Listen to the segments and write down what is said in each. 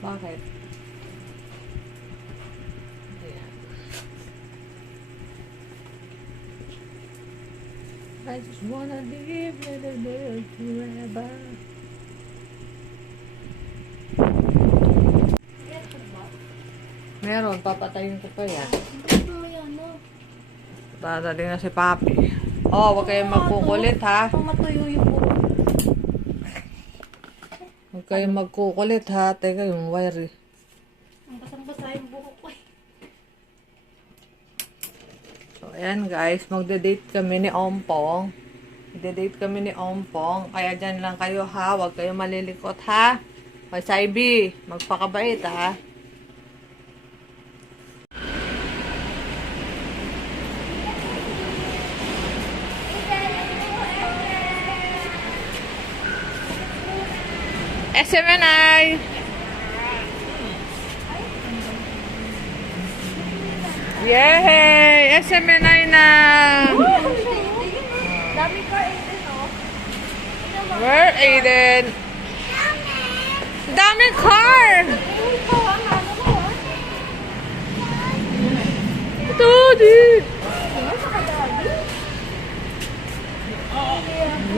Bakit? Ayan. I just wanna live forever. Meron, papatayin ko pa yan. Dadating na si Papi. Oh, huwag kayong magkukulit ha. Matuyo yung buko. Huwag kayong magkukulit ha. Teka, yung wire eh. Ang basang-basa yung buko ko. So, ayan guys. Magde-date kami ni Ompong. Magde-date kami ni Ompong. Kaya dyan lang kayo ha. Huwag kayong malilikot ha. Hoy, Saibi. Magpakabait ha. SMNI! Yay! SMNI na! Dami ko Aiden, oh. Where, Aiden? Daming car! Daddy!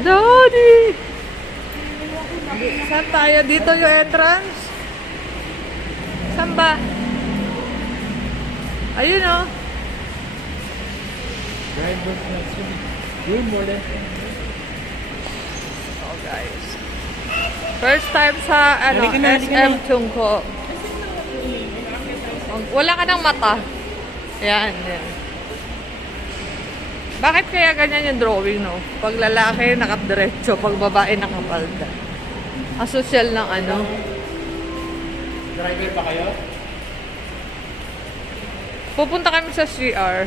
Daddy! Saan tayo? Dito yung entrance? Saan ba? Ayun o. Oh guys. First time sa SM Chungko. Wala ka ng mata. Yan, yan. Bakit kaya ganyan yung drawing, no? Pag lalaki, nakadiretso. Pag babae, nakapalda. Asosyal ng ano. Driver pa kayo? Pupunta kami sa CR.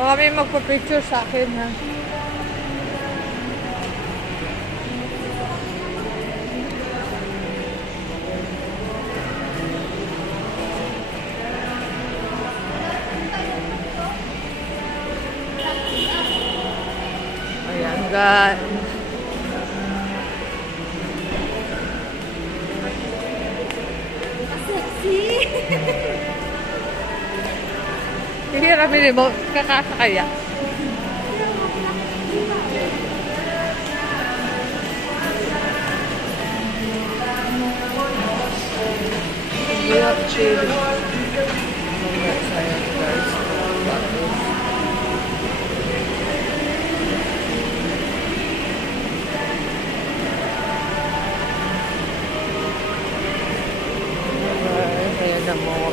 Baka may magpa-picture sa akin, ha? Ayan, guys. Hihiramin mo, kakasakaya. Yeah, chill. Ayan na mo.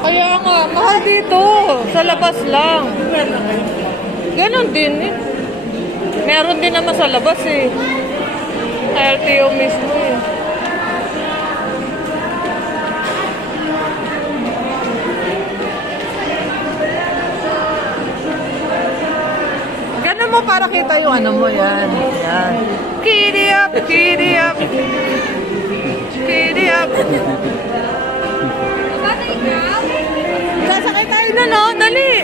Kaya nga, mahal dito. Sa labas lang. Ganon din eh. Meron din naman sa labas eh. LTO mismo eh. Ganon mo para kita yung ano mo yan. Yan. Giddy up, giddy up. Giddy up. Sasakay tayo na, no? Dali!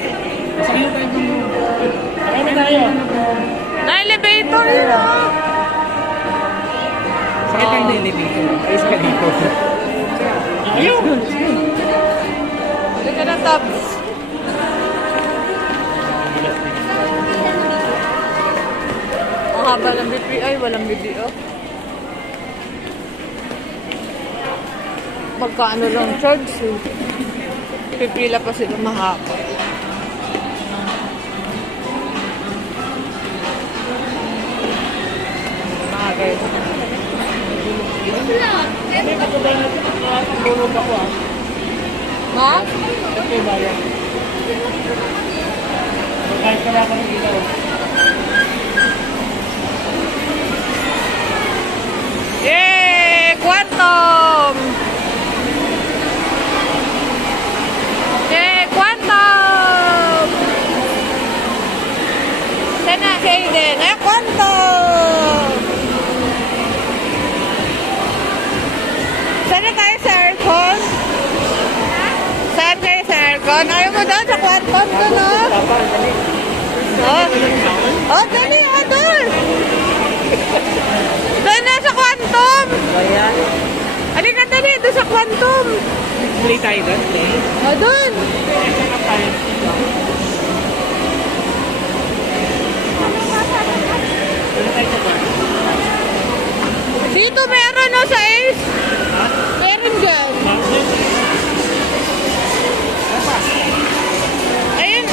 Ano tayo? Na-elevator yun, no? Sakit tayo na elevator. Ayos ka dito. Ayun! Hindi ka na tops. Ang haba ng BPI, walang video. Magkaano lang charge, eh. Pipila pa sila mahaba. Mga guys. May katulad natin. Tulog ako ah. Ha? Okay, Maya. Kahit wala ka ng ilaw. Yay! Quantum! Yay! Quantum! Sana Hayden! Eh, Quantum! Sana tayo sa aircon? Saan kayo sa aircon? Ayaw mo doon sa Quantum doon, no? Papa, dali. Oh, oh dali, oh, doon! Doon na sa Quantum! Ayan. Halika dali, doon sa Quantum! Play tayo doon, play. Oh, doon! Play tayo sa bar. Dito meron, no, sa Ace? Ha? Meron dyan. Ayun.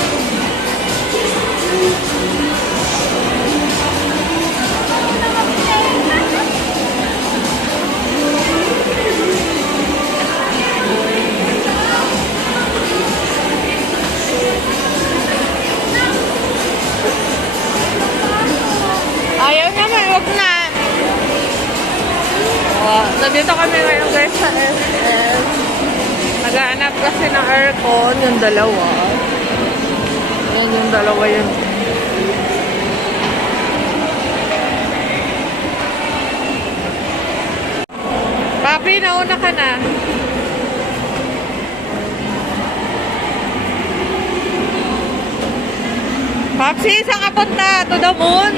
Ayaw naman, wag na. Oh, nandito kami ngayon guys sa SS. Naghahanap kasi ng aircon, yung dalawa. Yan yung dalawa yun. Papi, nauna ka na. Papsi, saan ka punta? To the moon?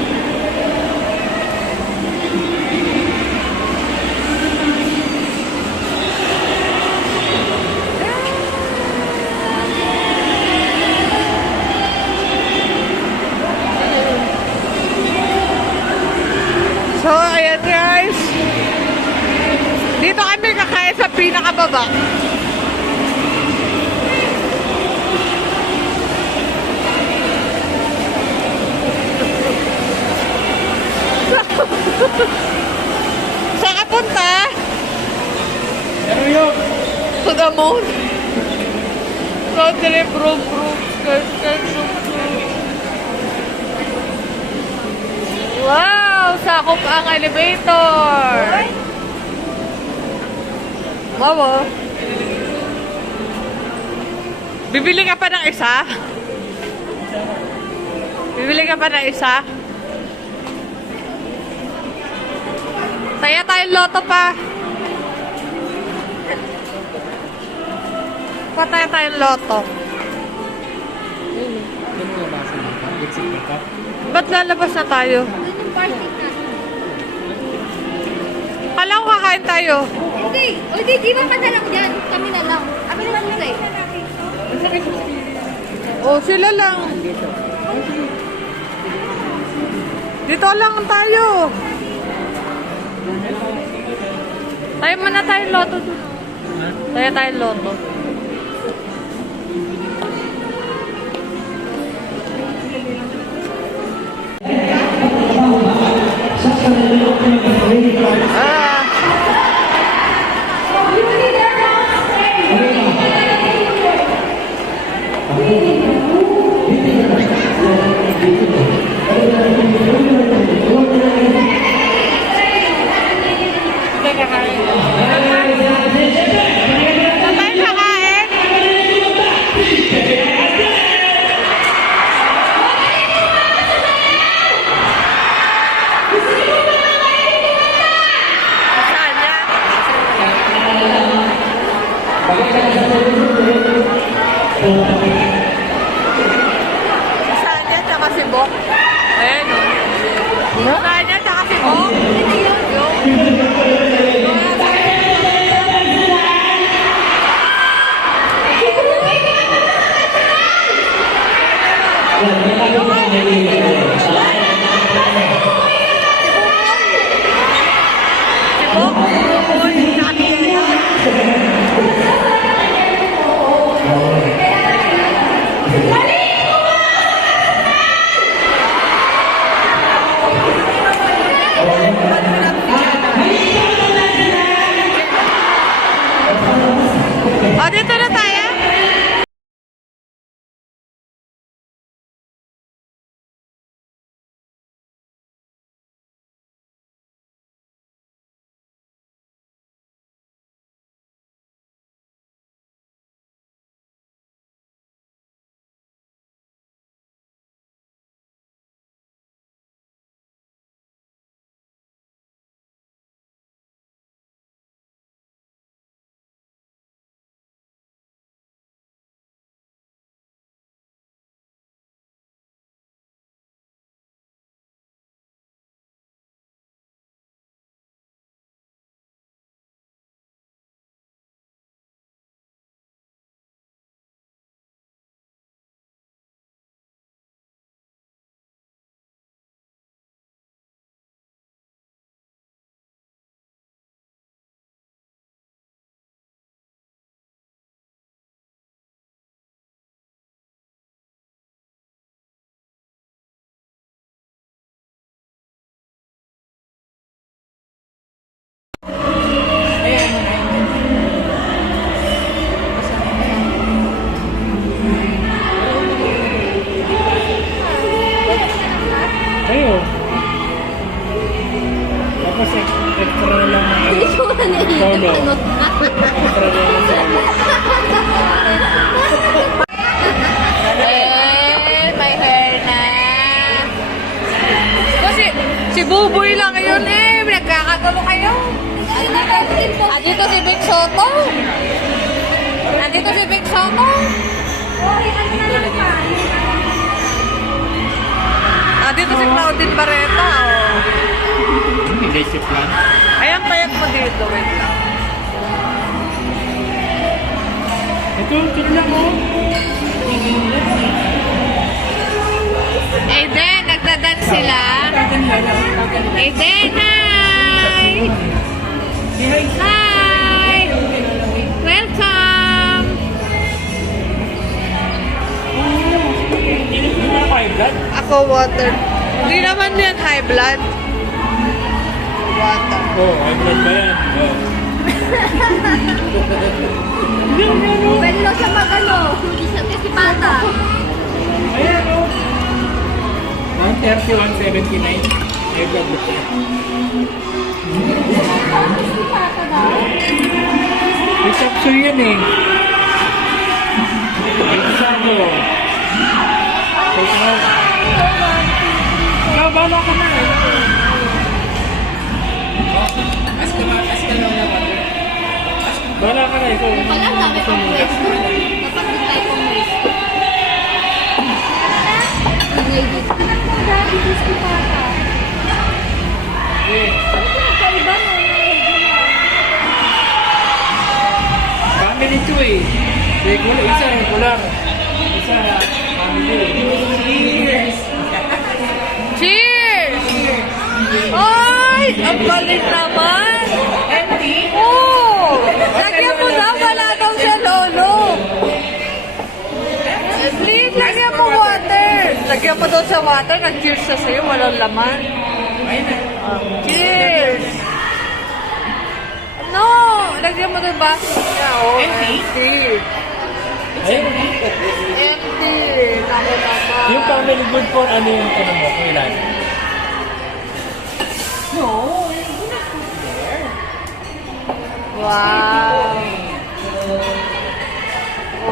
So, ayan guys. Dito kami kakain sa pinakababa. Saan ka punta? Pero yun. To the moon. Rodri, bro, bro. Wow! Sakop ang elevator! Wow! Oh. Bibili ka pa ng isa? Bibili ka pa ng isa? Saya tayong loto pa. Patay tayong loto. Yan yung labasan mo pa. Get sick ka. Ba't lalabas na tayo? Doon yung party na. Kala ko kakain tayo. Hindi. O di ba ka na lang dyan? Kami na lang. Kami naman mo eh. Oh, sila lang. Dito lang tayo. Tayo muna tayong loto dun. Tayo tayong loto. Ah. Saan tayo kakain? Saan yan? Saan yan? Tsaka si Bok. Ayan o. Saan yan? Tsaka si Bok. Claudine Barreta, oh. Leche plan. Ayan, payat mo dito. Wait lang. Ito, tignan mo. Aiden, nagdadance sila. Aiden, hi! Hi! Welcome! Hindi mo na high blood? Ako, water. Hindi naman yan high blood. Water. Oo, high blood ba yan? Oo. Bello siya mag-ano. Hindi siya kasi bata. Ayan, o. 130, 179. High blood ba siya? Isakso yan eh. Isakso. Bala ka na eh. Bala ka na ito. Wala, dami pang pwesto. Dapat tayo pang pwesto. Ladies. Diabetes ko bata. Kaiba mo. Family to eh. Regular, isa regular. Isa family. Cheers! Cheers! Ay! Ang galing naman! Empty? Oh! Lagyan mo daw, wala daw siya lolo. Please, lagyan mo water. Lagyan mo daw sa water, nag-cheers siya sa'yo, walang laman. Cheers! No! Lagyan mo daw baso niya, oh. Empty? Empty. Ayun. Empty. Naku naman. Yung family good for ano yung tanong mo? Kailan? Wow.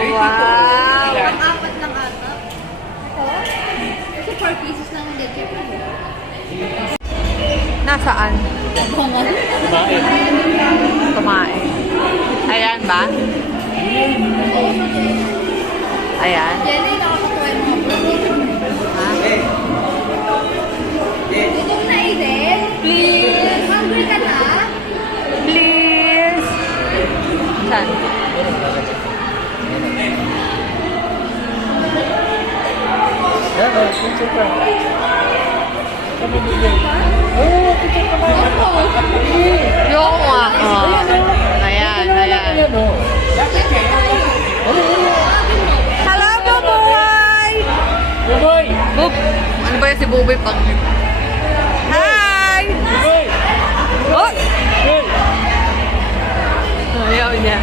Wow. Pang-apat lang ata. Oo. Kasi 4 pieces lang ang leche. Nasaan? Bangal. Kumain. Kumain. Ayan ba? Ayan. Jelly, nakakatuwa yung mga protein. Ha? Gutom na Aiden. Please. Hungry ka na? Please. Saan? Yan o, picture pa. Sabi mo yun. Oo, picture pa naman. Yung nga. Oh. Ayan, ayan. Ayan o. Hello, Buboy! Buboy! Bub! Ano ba yan si Buboy pang... Hi! Buboy! Oh! Hey! Ayaw niya.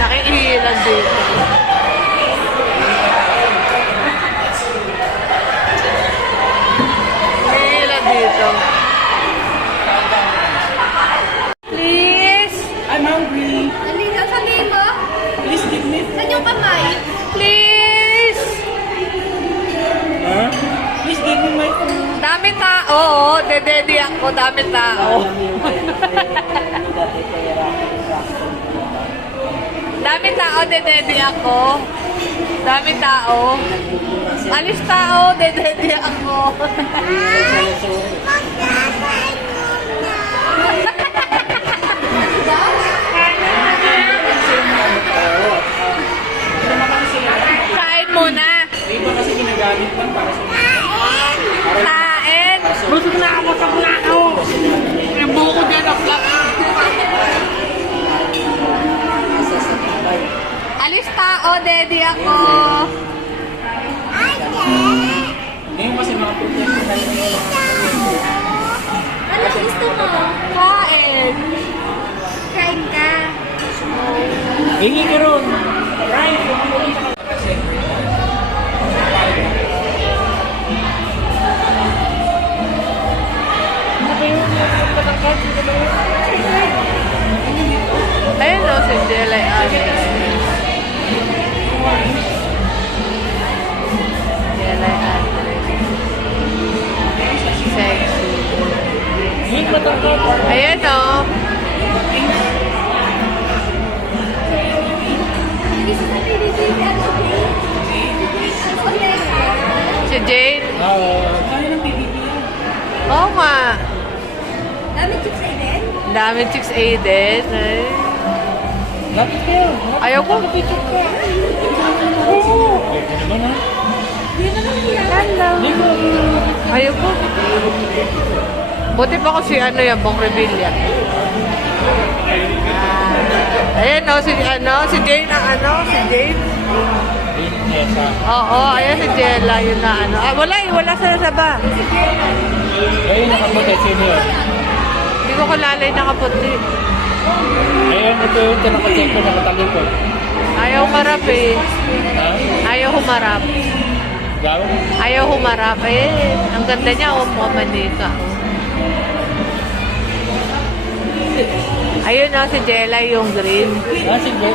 Nakikilan dito. Nakikilan dito. Please! I'm hungry. Dali na, sabihin mo. Please give me. Saan yung kamay? Please! Huh? Please give me my food. Dami tao, oh. Dededi ako, dami tao. Dami tao, dededi ako. Dami tao. Alis tao, dededi ako. Kain muna. May iba kasi ginagamit lang para sa Kain. Busog na ako, busog na ako. Yung buko dyan, naplak. Alis tao, daddy ako. Ngayon kasi mga professional na Ano gusto mo? Kain. Kain ka. hingi ka ron. Right. Ayun o, si Jelay Andres. Jelay Andres. Sexy. Hingi ka ron. Ayan o. Gusto na pinipili ano? Sorry, si Jane. Kaya ng PBB yan. Oo nga. Dami chicks ay din. Dami chicks Aiden. Ay. Lapit kayo. Ayaw ko. Picture ka. Oo. Okay, ano naman ha? Hello. Ayaw ko. Buti pa ko si ano yung Bong Revilla. Ayan o, si Jane ang si Jane. Yes, ha? Oo, ayan si Jella, yun na ano. Ah, wala sa ba? Ayun, nakaputi. Sino yun? Hindi ko kilala yung nakaputi. Ayun, ito yung nakacheck ko, nakatalikod. Ayaw humarap eh. Ha? Ayaw humarap. Gaw? Ayaw humarap eh. Ang ganda niya, mga manika. Ayun o, si Jella yung green. Ah, si Green?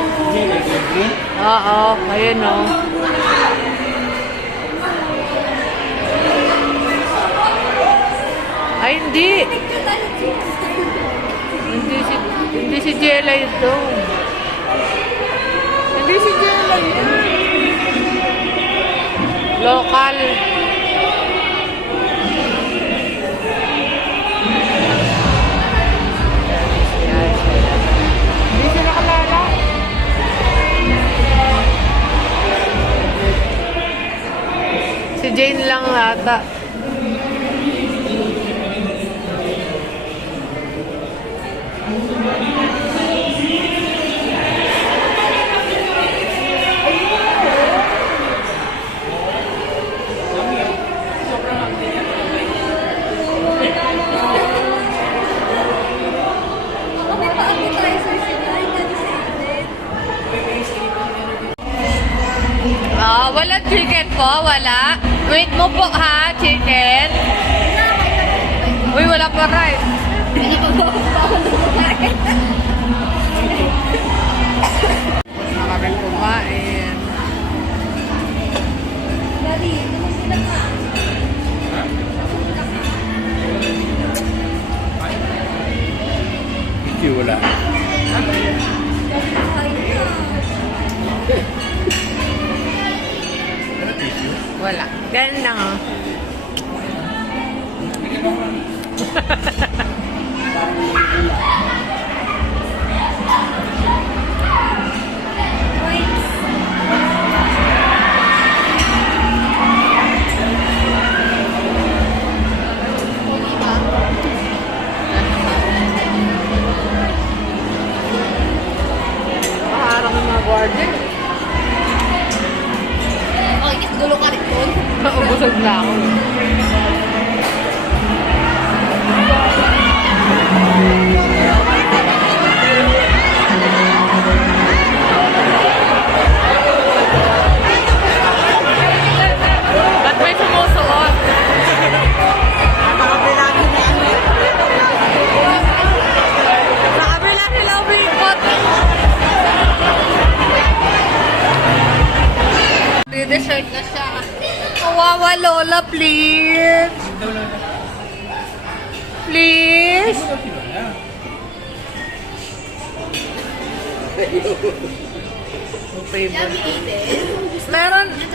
Oo, ayun o. Ay, hindi. Picture tayo chicks. Hindi si Jella ito. Hindi si Jella ito. Local. Hindi siya nakalala. Si Jane lang ata. Kami pa appetizer sila. Ay, dami sa Aiden. Wala chicken po, wala. Wait mo po ha, chicken. Uy, wala pa rice. Na kami kumain. Daddy, kamusta ka? Hindi, wala. Wala. Ganun lang oh. Nakaharang ng mga guardian. Oh, yes, dulo ka rin doon. Busog na ako. Ba't may sumusuot? Sa kabila nila umikot. Dessert na siya. Kawawa Lola, please. Please. Dami Aiden.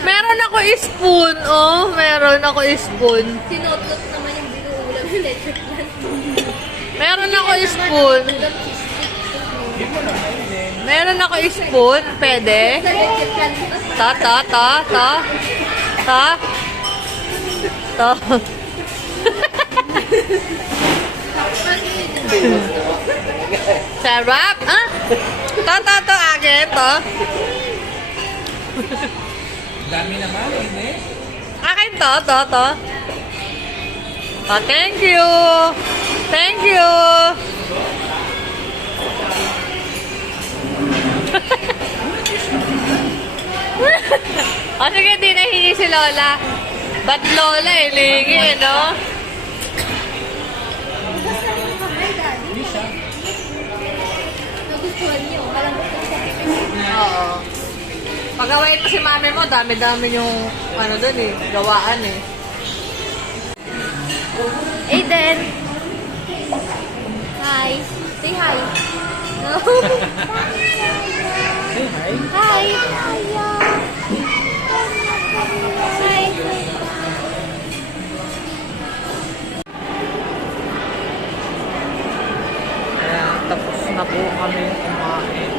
Meron ako spoon, oh. Meron ako spoon. Sinutlot naman yung binuulam ng electric plan. Meron ako spoon. Meron ako spoon. Pwede? Sa electric plan. Ta. Sarap. Ah? To. Agad to. Dami naman, hindi? Akin to. Oh, thank you. Thank you. O sige, di nahingi si Lola. Ba't Lola eh, lingi eh, no? Hi, Daddy. Hindi siya. Nagustuhan niyo. Parang gusto ko sa pipis. Oo. Pagawain mo si mami mo, dami-dami yung ano dun eh, gawaan eh. Aiden. Hi. Say hi. Say hi. Hi. Hi. na po kami kumain.